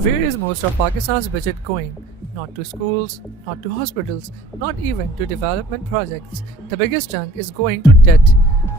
Where is most of Pakistan's budget going? Not to schools, not to hospitals, not even to development projects. The biggest chunk is going to debt.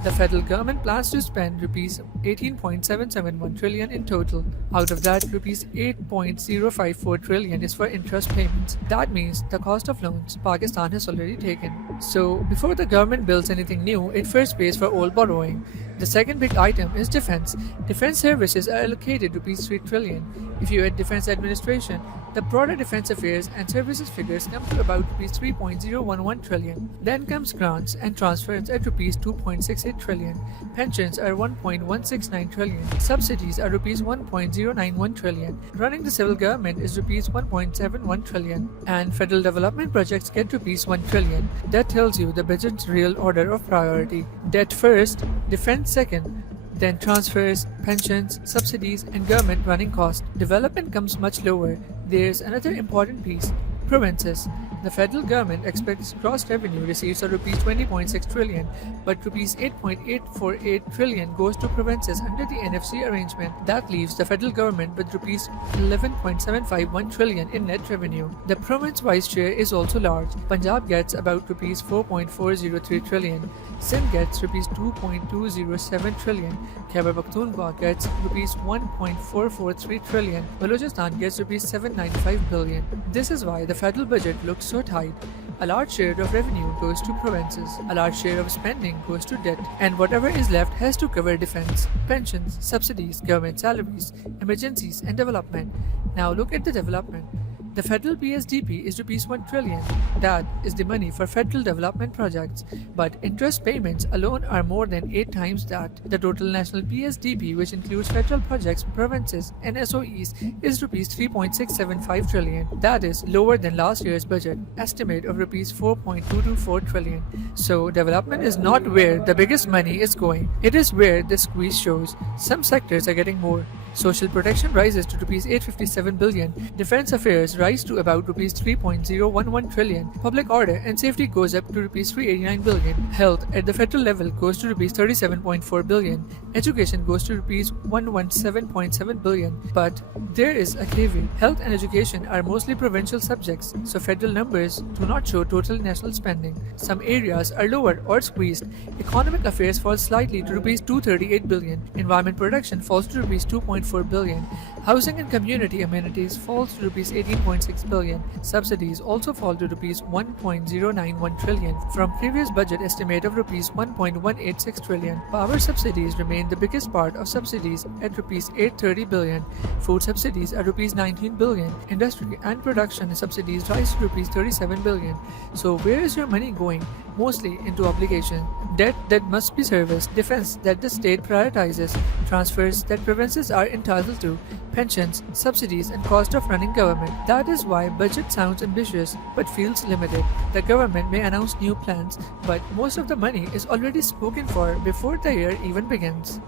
The federal government plans to spend rupees 18.771 trillion in total. Out of that, rupees 8.054 trillion is for interest payments. That means the cost of loans Pakistan has already taken. So, before the government builds anything new, it first pays for old borrowing. The second big item is defense. Defense services are allocated rupees 3 trillion. If you add defense administration, the broader defense affairs and services figures come to about rupees 3.011 trillion. Then comes grants and transfers at rupees 2.68 trillion. Pensions are 1.169 trillion. Subsidies are rupees 1.091 trillion. Running the civil government is rupees 1.71 trillion. And federal development projects get rupees 1 trillion. That tells you the budget's real order of priority. Debt first, defense second, then transfers, pensions, subsidies, and government running costs. Development comes much lower. There's another important piece: provinces. The federal government expects gross revenue receipts of rupees 20.6 trillion, but rupees 8.848 trillion goes to provinces under the NFC arrangement. That leaves the federal government with rupees 11.751 trillion in net revenue. The province-wise share is also large. Punjab gets about rupees 4.403 trillion, Sindh gets rupees 2.207 trillion, Khyber Pakhtunkhwa gets rupees 1.443 trillion, Balochistan gets rupees 795 billion. This is why the federal budget looks so tight. A large share of revenue goes to provinces, a large share of spending goes to debt, and whatever is left has to cover defense, pensions, subsidies, government salaries, emergencies, and development. Now look at the development. The federal PSDP is rupees 1 trillion. That is the money for federal development projects, but interest payments alone are more than 8 times that. The total national PSDP, which includes federal projects, provinces, and SOEs, is rupees 3.675 trillion. That is lower than last year's budget estimate of rupees 4.224 trillion. So development is not where the biggest money is going. It is where the squeeze shows. Some sectors are getting more. Social protection rises to rupees 857 billion. Defense affairs rise to about rupees 3.011 trillion. Public order and safety goes up to rupees 389 billion. Health at the federal level goes to rupees 37.4 billion. Education goes to rupees 117.7 billion. But there is a caveat. Health and education are mostly provincial subjects, so federal numbers do not show total national spending. Some areas are lower or squeezed. Economic affairs falls slightly to rupees 238 billion. Environment protection falls to rupees 2.4 billion. Housing and community amenities falls to rupees 18.6 billion. Subsidies also fall to rupees 1.091 trillion from previous budget estimate of rupees 1.186 trillion. Power subsidies remain the biggest part of subsidies at rupees 830 billion. Food subsidies are rupees 19 billion. Industry and production subsidies rise to rupees 37 billion. So where is your money going? Mostly into obligation, debt that must be serviced, defense that the state prioritizes, transfers that provinces are entitled to, pensions, subsidies, and cost of running government. That is why budget sounds ambitious but feels limited. The government may announce new plans, but most of the money is already spoken for before the year even begins.